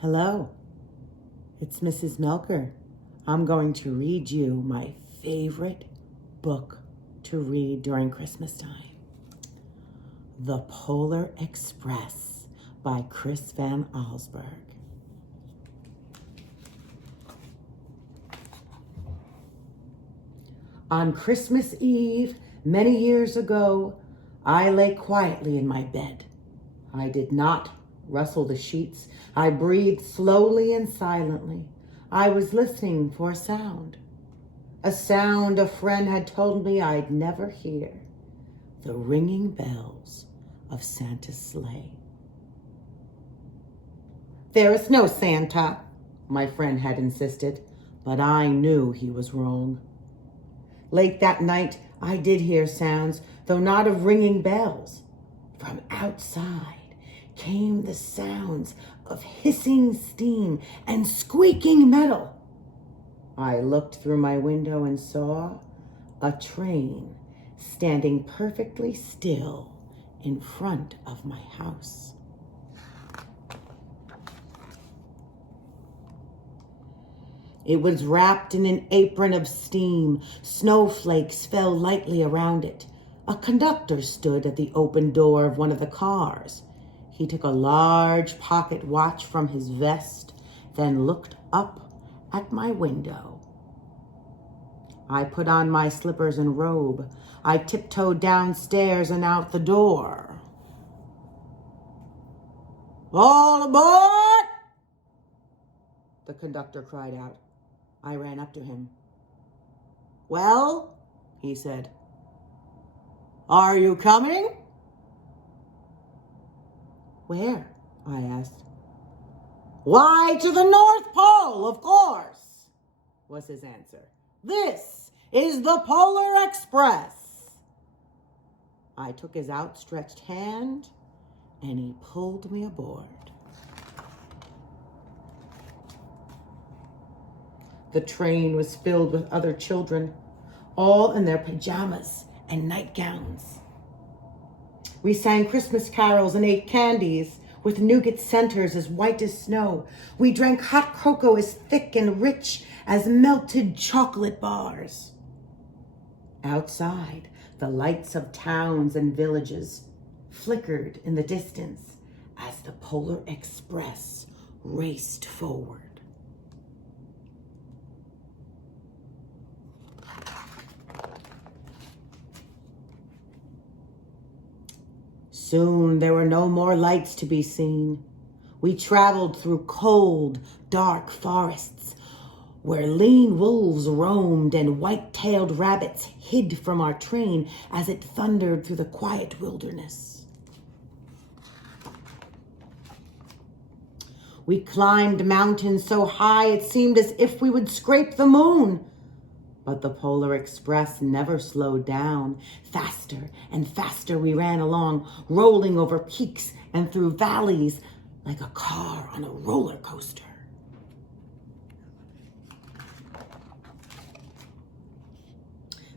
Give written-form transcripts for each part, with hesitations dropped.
Hello, it's Mrs. Melker. I'm going to read you my favorite book to read during Christmas time. The Polar Express by Chris van Allsburg. On Christmas Eve, many years ago, I lay quietly in my bed. I did not rustle the sheets. I breathed slowly and silently. I was listening for a sound a friend had told me I'd never hear, the ringing bells of Santa's sleigh. There is no Santa, my friend had insisted, but I knew he was wrong. Late that night, I did hear sounds, though not of ringing bells. From outside came the sounds of hissing steam and squeaking metal. I looked through my window and saw a train standing perfectly still in front of my house. It was wrapped in an apron of steam. Snowflakes fell lightly around it. A conductor stood at the open door of one of the cars. He took a large pocket watch from his vest, then looked up at my window. I put on my slippers and robe. I tiptoed downstairs and out the door. "All aboard!" the conductor cried out. I ran up to him. "Well," he said, "are you coming?" "Where?" I asked. "Why, to the North Pole, of course," was his answer. "This is the Polar Express." I took his outstretched hand and he pulled me aboard. The train was filled with other children, all in their pajamas and nightgowns. We sang Christmas carols and ate candies with nougat centers as white as snow. We drank hot cocoa as thick and rich as melted chocolate bars. Outside, the lights of towns and villages flickered in the distance as the Polar Express raced forward. Soon there were no more lights to be seen. We traveled through cold, dark forests where lean wolves roamed and white-tailed rabbits hid from our train as it thundered through the quiet wilderness. We climbed mountains so high it seemed as if we would scrape the moon. But the Polar Express never slowed down. Faster and faster we ran along, rolling over peaks and through valleys like a car on a roller coaster.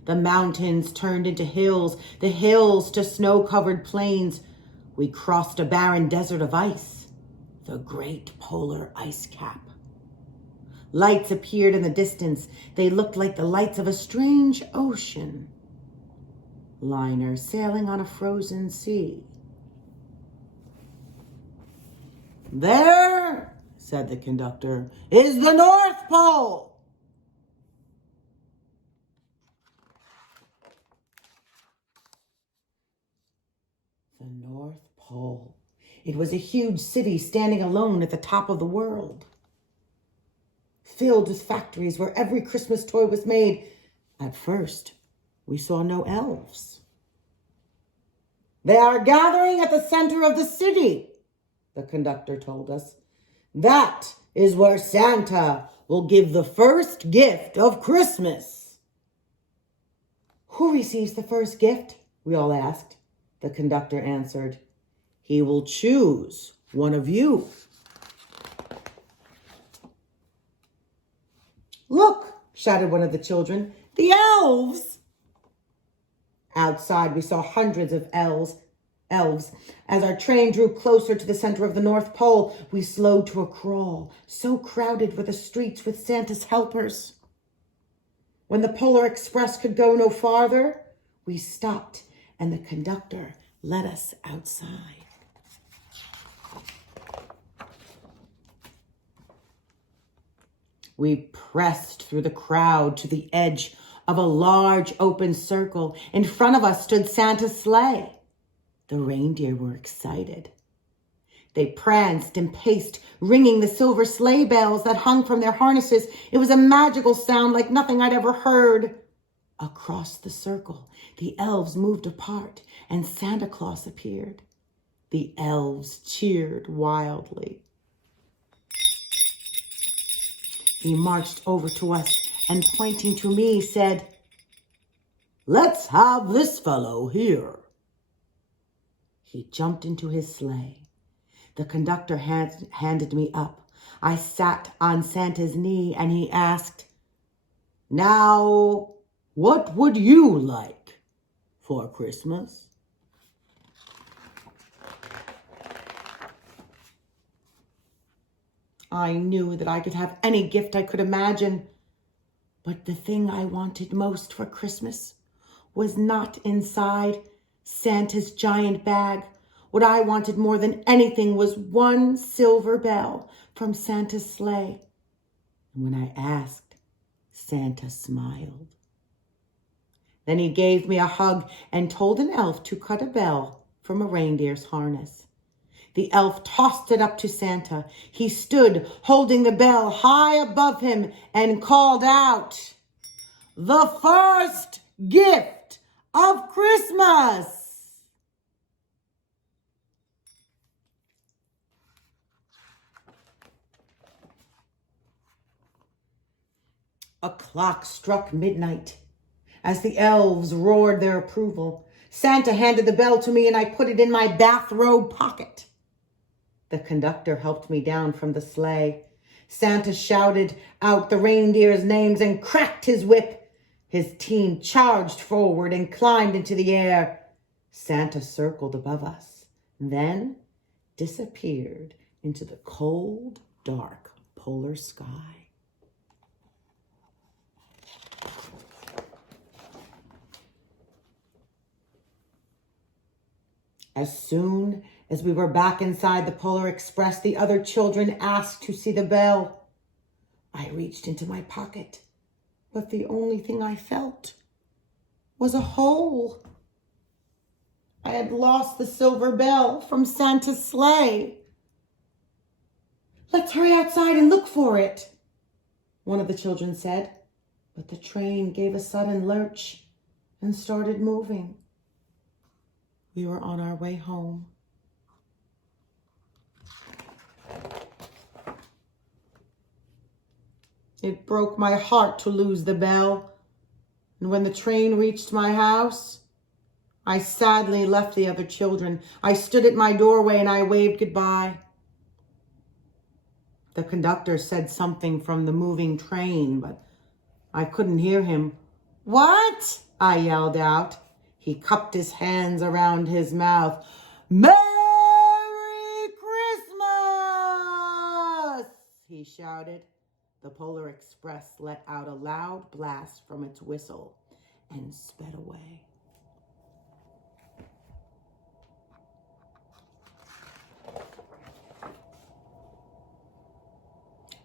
The mountains turned into hills, the hills to snow-covered plains. We crossed a barren desert of ice, the great polar ice cap. Lights appeared in the distance. They looked like the lights of a strange ocean liner sailing on a frozen sea. "There," said the conductor, "is the North Pole." The North Pole. It was a huge city standing alone at the top of the world, filled with factories where every Christmas toy was made. At first, we saw no elves. "They are gathering at the center of the city," the conductor told us. "That is where Santa will give the first gift of Christmas." "Who receives the first gift?" we all asked. The conductor answered, "He will choose one of you." "Look," shouted one of the children, "the elves!" Outside, we saw hundreds of elves. elves. As our train drew closer to the center of the North Pole, we slowed to a crawl. So crowded were the streets with Santa's helpers. When the Polar Express could go no farther, we stopped, and the conductor led us outside. We pressed through the crowd to the edge of a large open circle. In front of us stood Santa's sleigh. The reindeer were excited. They pranced and paced, ringing the silver sleigh bells that hung from their harnesses. It was a magical sound like nothing I'd ever heard. Across the circle, the elves moved apart, and Santa Claus appeared. The elves cheered wildly. He marched over to us and, pointing to me, said, "Let's have this fellow here." He jumped into his sleigh. The conductor handed me up. I sat on Santa's knee, and he asked, "Now, what would you like for Christmas?" I knew that I could have any gift I could imagine, but the thing I wanted most for Christmas was not inside Santa's giant bag. What I wanted more than anything was one silver bell from Santa's sleigh. And when I asked, Santa smiled. Then he gave me a hug and told an elf to cut a bell from a reindeer's harness. The elf tossed it up to Santa. He stood holding the bell high above him and called out, "The first gift of Christmas!" A clock struck midnight. As the elves roared their approval, Santa handed the bell to me and I put it in my bathrobe pocket. The conductor helped me down from the sleigh. Santa shouted out the reindeers' names and cracked his whip. His team charged forward and climbed into the air. Santa circled above us, then disappeared into the cold, dark polar sky. As soon as we were back inside the Polar Express, the other children asked to see the bell. I reached into my pocket, but the only thing I felt was a hole. I had lost the silver bell from Santa's sleigh. "Let's hurry outside and look for it," one of the children said, but the train gave a sudden lurch and started moving. We were on our way home. It broke my heart to lose the bell, and when the train reached my house, I sadly left the other children. I stood at my doorway and I waved goodbye. The conductor said something from the moving train, but I couldn't hear him. "What?" I yelled out. He cupped his hands around his mouth. "Merry Christmas!" he shouted. The Polar Express let out a loud blast from its whistle and sped away.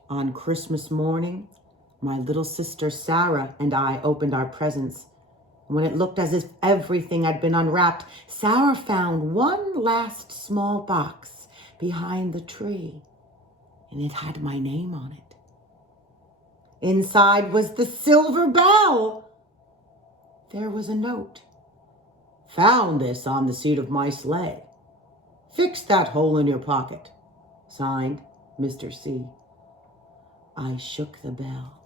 On Christmas morning, my little sister Sarah and I opened our presents. When it looked as if everything had been unwrapped, Sarah found one last small box behind the tree, and it had my name on it. Inside was the silver bell. There was a note. "Found this on the seat of my sleigh. Fix that hole in your pocket. Signed, Mr. C." I shook the bell.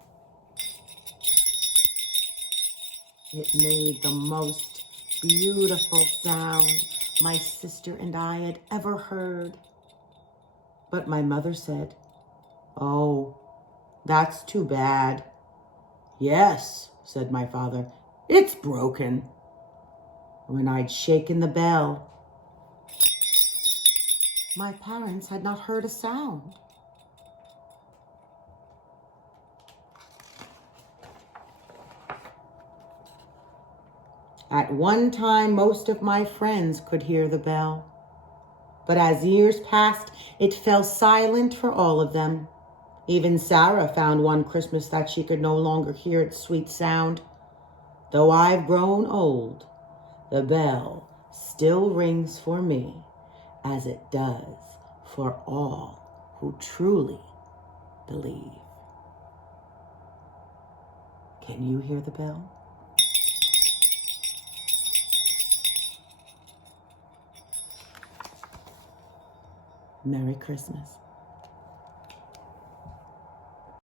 It made the most beautiful sound my sister and I had ever heard. But my mother said, "Oh, that's too bad." "Yes," said my father, "it's broken." When I'd shaken the bell, My parents had not heard a sound. At one time, most of my friends could hear the bell. But as years passed, it fell silent for all of them. Even Sarah found one Christmas that she could no longer hear its sweet sound. Though I've grown old, the bell still rings for me, as it does for all who truly believe. Can you hear the bell? Merry Christmas.